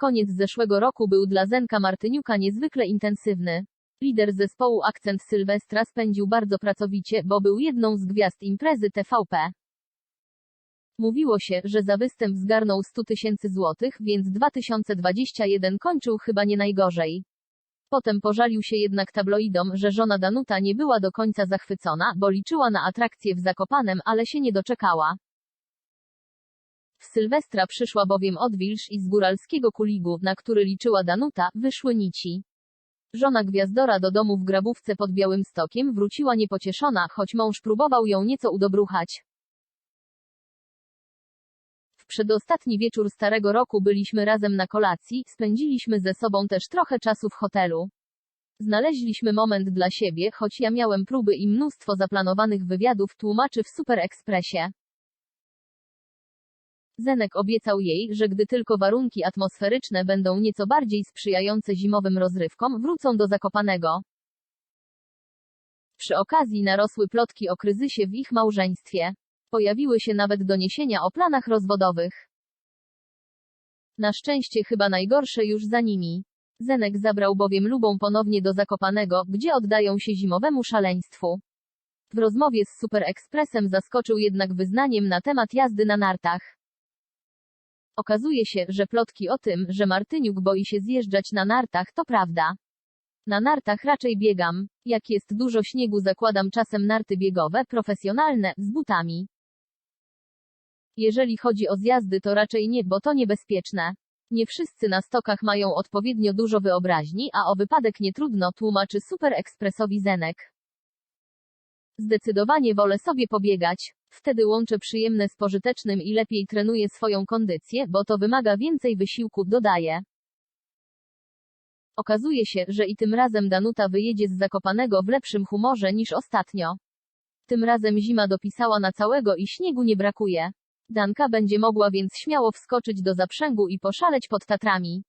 Koniec zeszłego roku był dla Zenka Martyniuka niezwykle intensywny. Lider zespołu Akcent Sylwestra spędził bardzo pracowicie, bo był jedną z gwiazd imprezy TVP. Mówiło się, że za występ zgarnął 100 tysięcy złotych, więc 2021 kończył chyba nie najgorzej. Potem pożalił się jednak tabloidom, że żona Danuta nie była do końca zachwycona, bo liczyła na atrakcję w Zakopanem, ale się nie doczekała. Sylwestra przyszła bowiem odwilż i z góralskiego kuligu, na który liczyła Danuta, wyszły nici. Żona gwiazdora do domu w grabówce pod Białym Stokiem wróciła niepocieszona, choć mąż próbował ją nieco udobruchać. W przedostatni wieczór starego roku byliśmy razem na kolacji, spędziliśmy ze sobą też trochę czasu w hotelu. Znaleźliśmy moment dla siebie, choć ja miałem próby i mnóstwo zaplanowanych wywiadów tłumaczy w Super Expressie. Zenek obiecał jej, że gdy tylko warunki atmosferyczne będą nieco bardziej sprzyjające zimowym rozrywkom, wrócą do Zakopanego. Przy okazji narosły plotki o kryzysie w ich małżeństwie. Pojawiły się nawet doniesienia o planach rozwodowych. Na szczęście chyba najgorsze już za nimi. Zenek zabrał bowiem Lubą ponownie do Zakopanego, gdzie oddają się zimowemu szaleństwu. W rozmowie z Super Expressem zaskoczył jednak wyznaniem na temat jazdy na nartach. Okazuje się, że plotki o tym, że Martyniuk boi się zjeżdżać na nartach, to prawda. Na nartach raczej biegam. Jak jest dużo śniegu, zakładam czasem narty biegowe, profesjonalne, z butami. Jeżeli chodzi o zjazdy, to raczej nie, bo to niebezpieczne. Nie wszyscy na stokach mają odpowiednio dużo wyobraźni, a o wypadek nie trudno, tłumaczy Super Expressowi Zenek. Zdecydowanie wolę sobie pobiegać. Wtedy łączę przyjemne z pożytecznym i lepiej trenuję swoją kondycję, bo to wymaga więcej wysiłku, dodaje. Okazuje się, że i tym razem Danuta wyjedzie z Zakopanego w lepszym humorze niż ostatnio. Tym razem zima dopisała na całego i śniegu nie brakuje. Danka będzie mogła więc śmiało wskoczyć do zaprzęgu i poszaleć pod Tatrami.